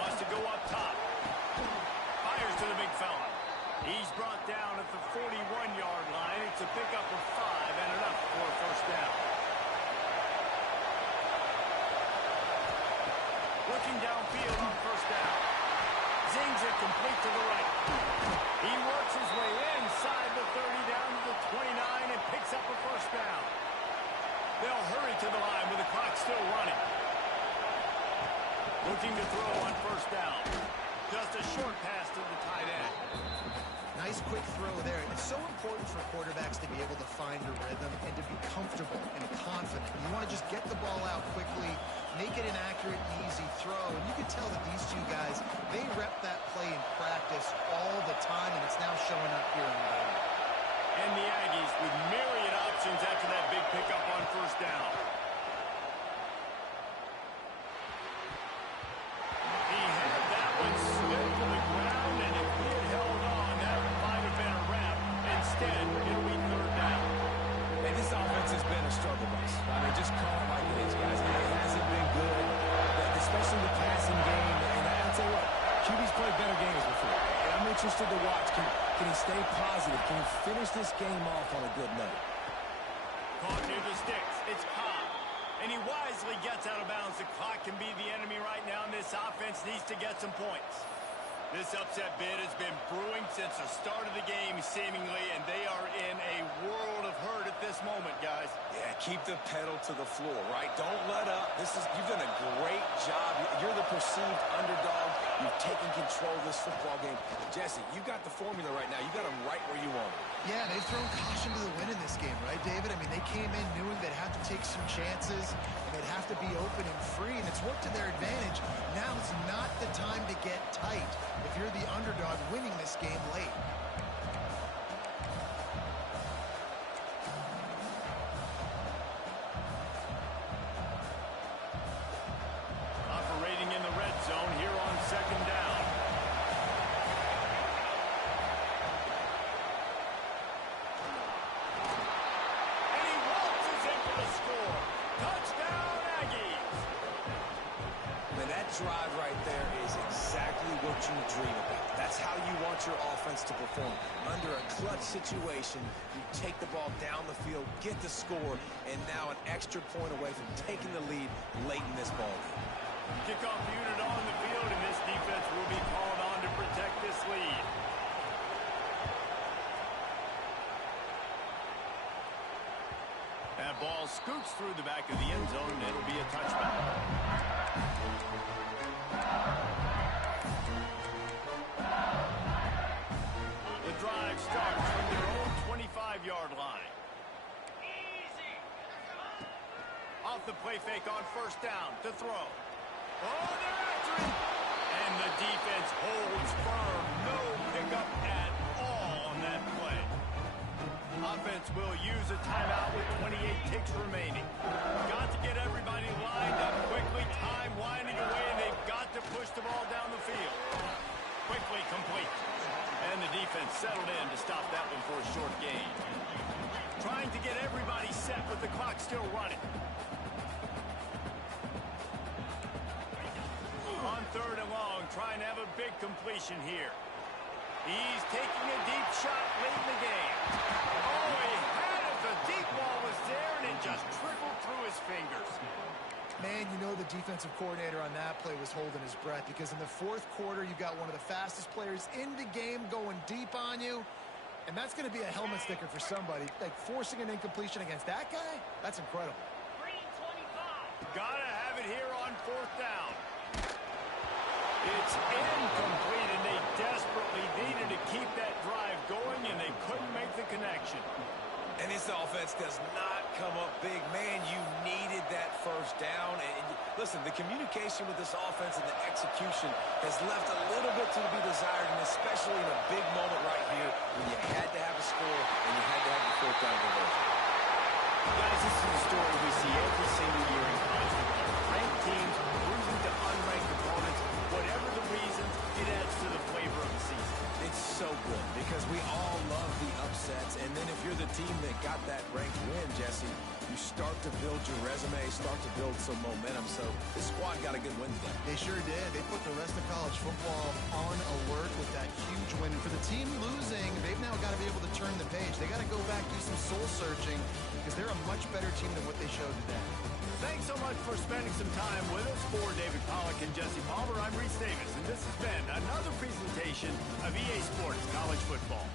5. Wants to go up top. Fires to the big fella. He's brought down at the 41-yard line. It's a pickup of 5 and enough for a first down. Looking downfield on first down. Zings it complete to the right. He works his way inside the 30 down to the 29 and picks up a first down. They'll hurry to the line with the clock still running. Looking to throw on first down. Just a short pass to the tight end. Nice quick throw there. It's so important for quarterbacks to be able to find a rhythm and to be comfortable and confident. You want to just get the ball out quickly, make it an accurate, easy throw. And you can tell that these two guys, they rep that play in practice all the time, and it's now showing up here in the game. And the Aggies with myriad options after that big pickup on first down. He had that one slip to the ground, and if he had held on, that might have been a wrap. Instead, it'll be third down. And this offense has been a struggle bus. I mean, just call it like it is, guys. It hasn't been good, especially the passing game. And I'll tell you what, QB's played better games before. And I'm interested to watch. Can he stay positive? Can he finish this game off on a good note? Caught near the sticks. It's Cobb. And he wisely gets out of bounds. The clock can be the enemy right now, and this offense needs to get some points. This upset bid has been brewing since the start of the game, seemingly, and they are in a world of hurt at this moment, guys. Yeah, keep the pedal to the floor, right? Don't let up. You've done a great job. You're the perceived underdog. You've taken control of this football game. Jesse, you got the formula right now. You got them right where you want them. Yeah, they've thrown caution to the wind in this game, right, David? I mean, they came in knowing they'd have to take some chances, and they'd have to be open and free, and it's worked to their advantage. Now is not the time to get tight if you're the underdog winning this game late. Operating in the red zone here on second down. And he waltzes in for the score. Touchdown, Aggies. Man, that drive right there is exactly what you dream about. That's how you want your offense to perform. Under a clutch situation, you take the ball down the field, get the score, and now an extra point away from taking the lead late in this ball game. Kickoff unit on the field, and this defense will be called on to protect this lead. That ball scoots through the back of the end zone, and it'll be a touchback. The drive starts from their own 25-yard line. the play fake on first down to throw. Oh, they're after him. And the defense holds firm. No pickup at all on that play. Offense will use a timeout with 28 ticks remaining. Got to get everybody lined up quickly. Time winding away, and they've got to push the ball down the field. Quickly complete. And the defense settled in to stop that one for a short gain. Trying to get everybody set with the clock still running. On third and long, trying to have a big completion here. He's taking a deep shot late in the game. Oh, he had it. The deep ball was there, and it just trickled through his fingers. Man, you know the defensive coordinator on that play was holding his breath because in the fourth quarter, you got one of the fastest players in the game going deep on you. And that's going to be a helmet sticker for somebody. Like, forcing an incompletion against that guy, that's incredible. Gotta have it here on fourth down. It's incomplete, and they desperately needed to keep that drive going, and they couldn't make the connection. And this offense does not come up big. Man, you needed that first down. And listen, the communication with this offense and the execution has left a little bit to be desired, and especially in a big moment right here when you had to have a score and you had to have the fourth down conversion. Guys, this is a story we see every single year in college football. Ranked teams losing to unranked opponents. Whatever the reasons, it adds to the flavor of the season. It's so good because we all love the upsets, and then if you're the team that got that ranked win, Jesse, you start to build your resume, start to build some momentum. So this squad got a good win today. They sure did. They put the rest of college football on alert with that huge win. And for the team losing, they've now got to be able to turn the page. They got to go back, do some soul searching, because they're a much better team than what they showed today. Thanks so much for spending some time with us. For David Pollack and Jesse Palmer, I'm Reese Davis, and this has been another presentation of EA Sports College Football.